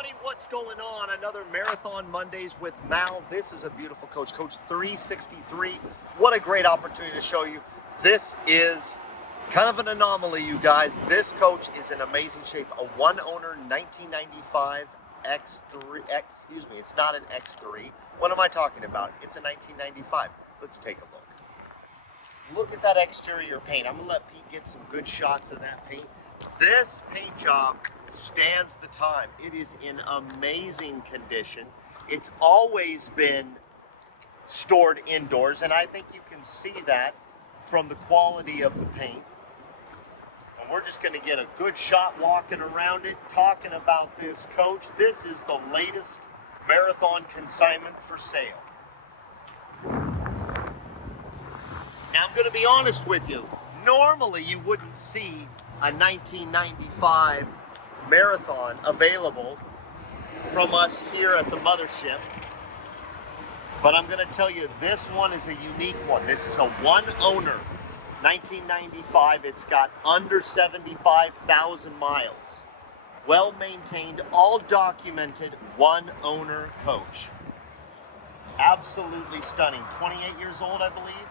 everybody, what's going on? Another Marathon Mondays with Mal. This is a beautiful coach, Coach 363. What a great opportunity to show you. This is kind of an anomaly, you guys. This coach is in amazing shape. A one-owner 1995 X3, it's not an X3. What am I talking about? It's a 1995. Let's take a look. Look at that exterior paint. I'm gonna let Pete get some good shots of that paint. This paint job stands the time. It is in amazing condition. It's always been stored indoors, and I think you can see that from the quality of the paint. And we're just gonna get a good shot walking around it, talking about this coach. This is the latest Marathon consignment for sale. Now I'm gonna be honest with you. Normally you wouldn't see a 1995 Marathon available from us here at the mothership. But I'm going to tell you, this one is a unique one. This is a one owner 1995. It's got under 75,000 miles. Well maintained, all documented, one owner coach. Absolutely stunning. 28 years old, I believe.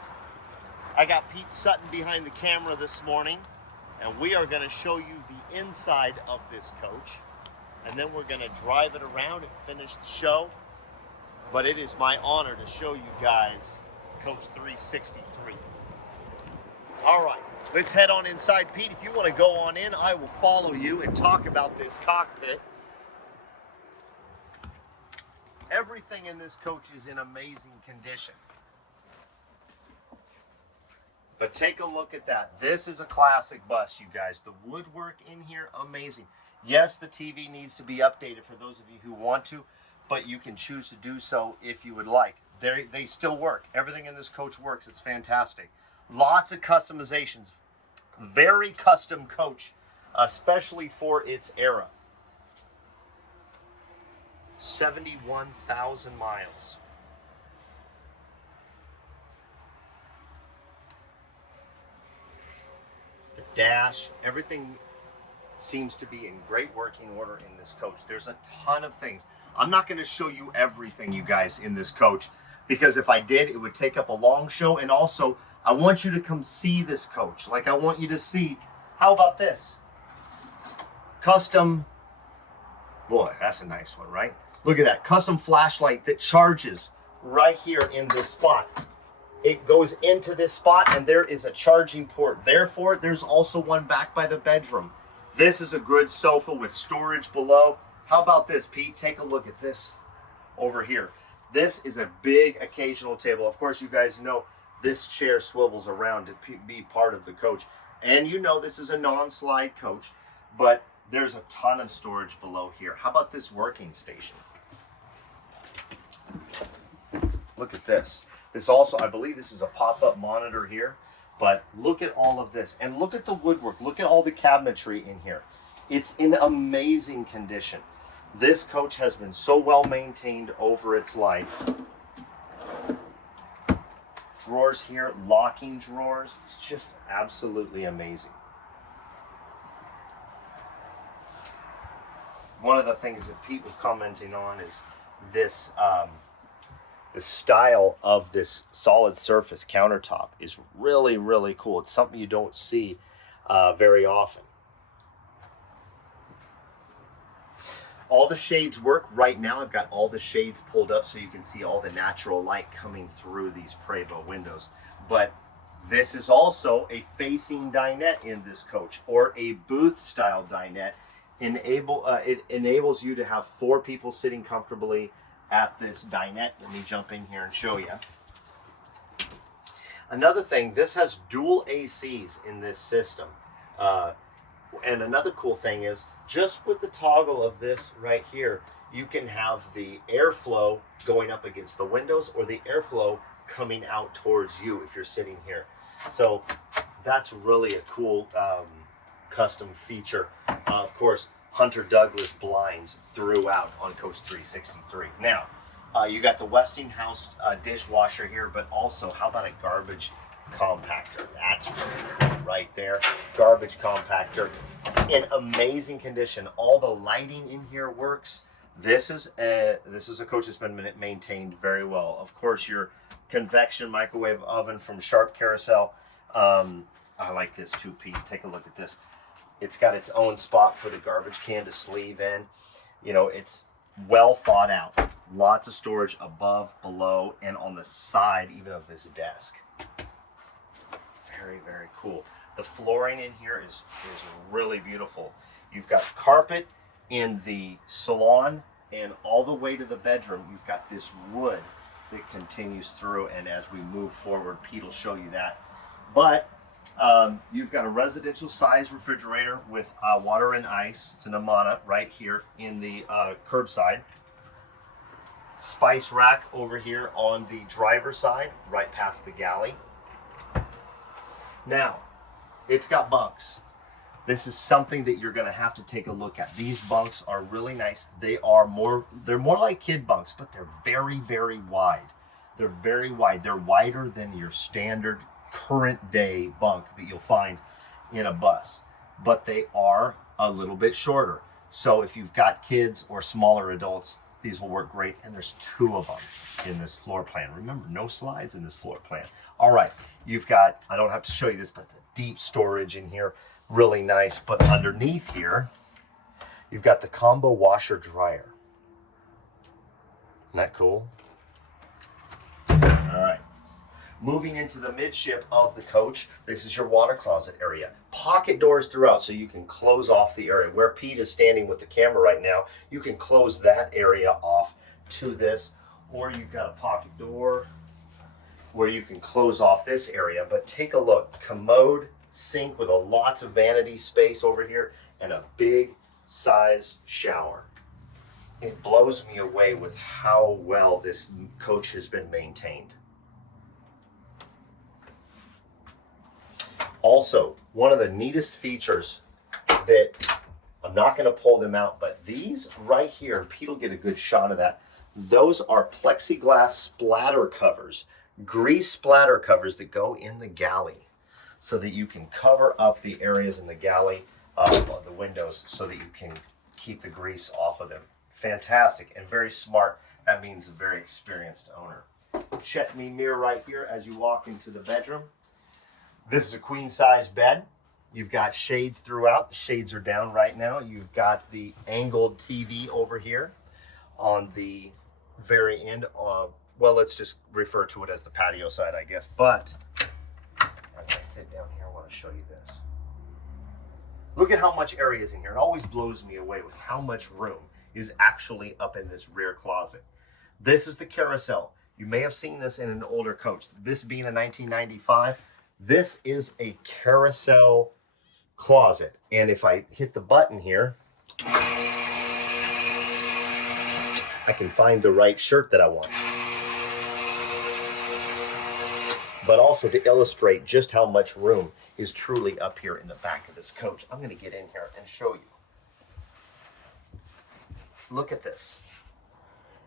I got Pete Sutton behind the camera this morning. And we are going to show you the inside of this coach. And then we're going to drive it around and finish the show. But it is my honor to show you guys Coach 363. All right, let's head on inside. Pete, if you want to go on in, I will follow you and talk about this cockpit. Everything in this coach is in amazing condition. But take a look at that. This is a classic bus, you guys. The woodwork in here, amazing. Yes, the TV needs to be updated for those of you who want to, but you can choose to do so if you would like. They still work. Everything in this coach works. It's fantastic. Lots of customizations. Very custom coach, especially for its era. 71,000 miles. Dash, everything seems to be in great working order in this coach. There's a ton of things. I'm not going to show you everything, you guys, in this coach, because if I did, it would take up a long show. And also, I want you to come see this coach. Like, I want you to see, how about this? Custom, boy, that's a nice one, right? Look at that, custom flashlight that charges right here in this spot. It goes into this spot and there is a charging port. Therefore, there's also one back by the bedroom. This is a good sofa with storage below. How about this, Pete? Take a look at this over here. This is a big occasional table. Of course, you guys know this chair swivels around to be part of the coach. And you know this is a non-slide coach, but there's a ton of storage below here. How about this working station? Look at this. This also, I believe this is a pop-up monitor here, but look at all of this. And look at the woodwork. Look at all the cabinetry in here. It's in amazing condition. This coach has been so well maintained over its life. Drawers here, locking drawers. It's just absolutely amazing. One of the things that Pete was commenting on is this, the style of this solid surface countertop is really, really cool. It's something you don't see very often. All the shades work right now. I've got all the shades pulled up so you can see all the natural light coming through these Prevost windows. But this is also a facing dinette in this coach, or a booth style dinette. It enables you to have 4 people sitting comfortably at this dinette. Let me jump in here and show you. Another thing, this has dual ACs in this system. And another cool thing is, just with the toggle of this right here, you can have the airflow going up against the windows or the airflow coming out towards you if you're sitting here. So that's really a cool custom feature. Of course, Hunter Douglas blinds throughout on Coach 363. Now, you got the Westinghouse dishwasher here, but also, how about a garbage compactor? That's really cool right there. Garbage compactor in amazing condition. All the lighting in here works. This is a coach that's been maintained very well. Of course, your convection microwave oven from Sharp Carousel. I like this too, Pete. Take a look at this. It's got its own spot for the garbage can to sleeve in. You know, it's well thought out. Lots of storage above, below, and on the side even of this desk. Very, very cool. The flooring in here is really beautiful. You've got carpet in the salon, and all the way to the bedroom, you've got this wood that continues through, and as we move forward, Pete will show you that. But you've got a residential size refrigerator with water and ice. It's an Amana right here in the curbside. Spice rack over here on the driver's side, right past the galley. Now, it's got bunks. This is something that you're gonna have to take a look at. These bunks are really nice. They're more like kid bunks, but they're very, very wide. They're very wide. They're wider than your standard current day bunk that you'll find in a bus, but they are a little bit shorter. So if you've got kids or smaller adults, these will work great. And there's 2 of them in this floor plan. Remember, no slides in this floor plan. All right, you've got, I don't have to show you this, but it's a deep storage in here. Really nice. But underneath here, you've got the combo washer dryer. Isn't that cool? All right. Moving into the midship of the coach, this is your water closet area. Pocket doors throughout, so you can close off the area. Where Pete is standing with the camera right now, you can close that area off to this, or you've got a pocket door where you can close off this area. But take a look, commode, sink with lots of vanity space over here, and a big size shower. It blows me away with how well this coach has been maintained. Also, one of the neatest features that, I'm not going to pull them out, but these right here, Pete will get a good shot of that. Those are plexiglass splatter covers, grease splatter covers that go in the galley so that you can cover up the areas in the galley of the windows so that you can keep the grease off of them. Fantastic and very smart. That means a very experienced owner. Check me mirror right here as you walk into the bedroom. This is a queen size bed. You've got shades throughout. The shades are down right now. You've got the angled TV over here on the very end. Well, let's just refer to it as the patio side, I guess. But as I sit down here, I want to show you this. Look at how much area is in here. It always blows me away with how much room is actually up in this rear closet. This is the carousel. You may have seen this in an older coach. This being a 1995, this is a carousel closet. And if I hit the button here, I can find the right shirt that I want. But also to illustrate just how much room is truly up here in the back of this coach, I'm going to get in here and show you. Look at this.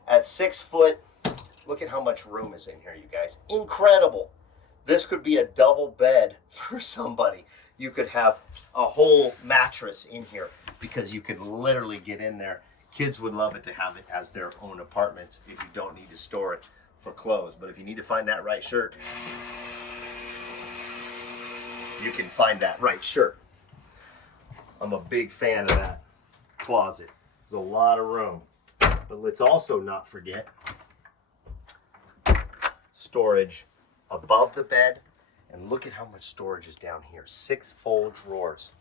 At 6 foot, look at how much room is in here, you guys. Incredible. This could be a double bed for somebody. You could have a whole mattress in here because you could literally get in there. Kids would love it to have it as their own apartments if you don't need to store it for clothes. But if you need to find that right shirt, you can find that right shirt. I'm a big fan of that closet. There's a lot of room. But let's also not forget storage above the bed. And look at how much storage is down here. 6 full drawers.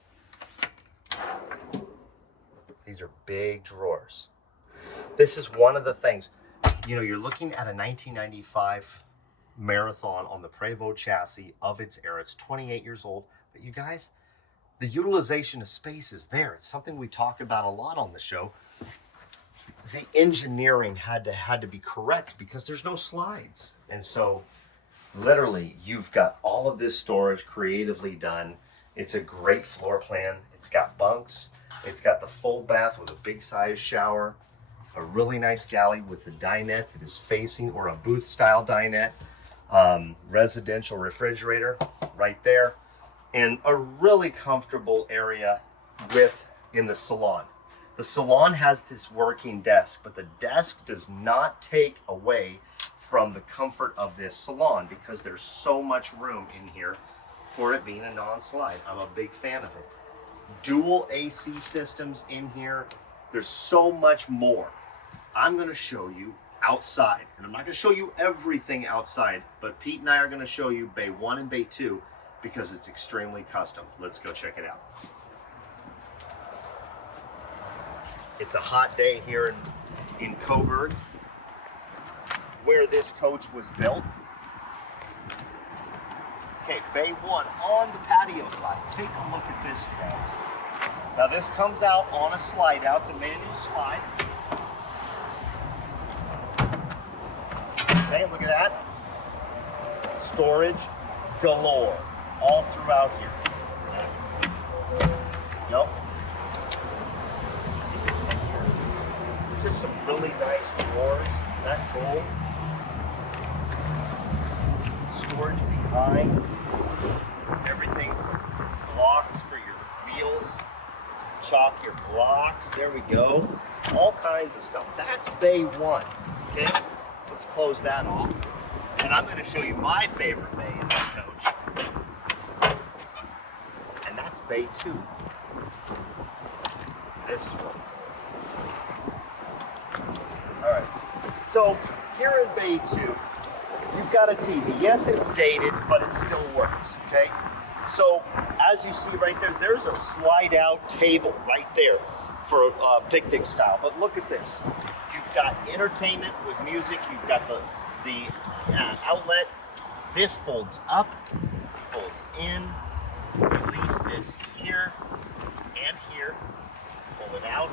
These are big drawers. This is one of the things, you know, you're looking at a 1995 Marathon on the Prevost chassis of its era. It's 28 years old, but you guys, the utilization of space is there. It's something we talk about a lot on the show. The engineering had to be correct because there's no slides. And so literally you've got all of this storage creatively done. It's a great floor plan. It's got bunks. It's got the full bath with a big size shower, a really nice galley with the dinette that is facing, or a booth style dinette, residential refrigerator right there, and a really comfortable area in the salon. The salon has this working desk, but the desk does not take away from the comfort of this salon because there's so much room in here for it being a non-slide. I'm a big fan of it. Dual AC systems in here. There's so much more. I'm gonna show you outside, and I'm not gonna show you everything outside, but Pete and I are gonna show you Bay 1 and Bay 2 because it's extremely custom. Let's go check it out. It's a hot day here in Coburg, where this coach was built. Okay, Bay 1 on the patio side. Take a look at this, you guys. Now this comes out on a slide out. It's a manual slide. Okay, look at that. Storage galore all throughout here. Yep. See what's in here. Just some really nice drawers. That cool. Storage behind. Everything from blocks for your wheels. Chalk your blocks. There we go. All kinds of stuff. That's Bay 1. Okay? Let's close that off. And I'm going to show you my favorite bay in this coach. And that's Bay 2. This is really cool. Alright. So, here in Bay 2, you've got a TV. Yes, it's dated, but it still works, okay? So, as you see right there, there's a slide-out table right there for a picnic style. But look at this. You've got entertainment with music. You've got the outlet. This folds up, folds in. Release this here and here. Pull it out.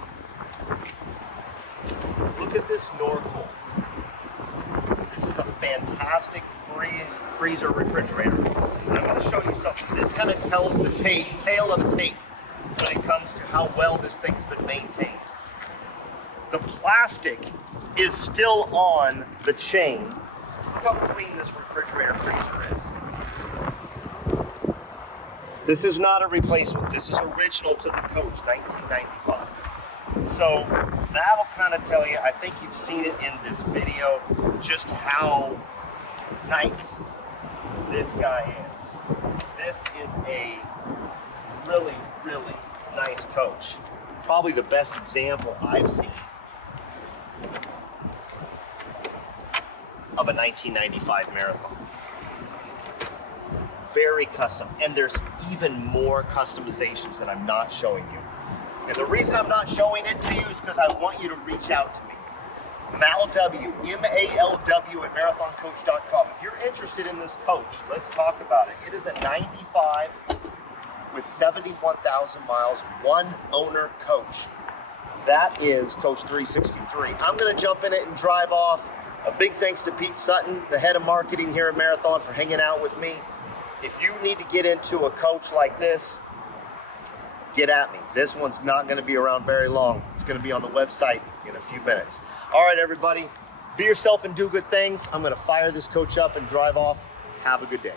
Look at this Norcold. This is a fantastic freezer refrigerator. And I'm going to show you something. This kind of tells the tale of the tape when it comes to how well this thing's been maintained. The plastic is still on the chain. Look how clean this refrigerator freezer is. This is not a replacement. This is original to the coach, 1995. So that'll kind of tell you, I think you've seen it in this video, just how nice this guy is. This is a really, really nice coach. Probably the best example I've seen of a 1995 Marathon. Very custom, and there's even more customizations that I'm not showing you. And the reason I'm not showing it to you is because I want you to reach out to me. MalW, M-A-L-W at marathoncoach.com. If you're interested in this coach, let's talk about it. It is a 95 with 71,000 miles, one owner coach. That is Coach 363. I'm going to jump in it and drive off. A big thanks to Pete Sutton, the head of marketing here at Marathon, for hanging out with me. If you need to get into a coach like this, get at me. This one's not going to be around very long. It's going to be on the website in a few minutes. All right, everybody, be yourself and do good things. I'm going to fire this coach up and drive off. Have a good day.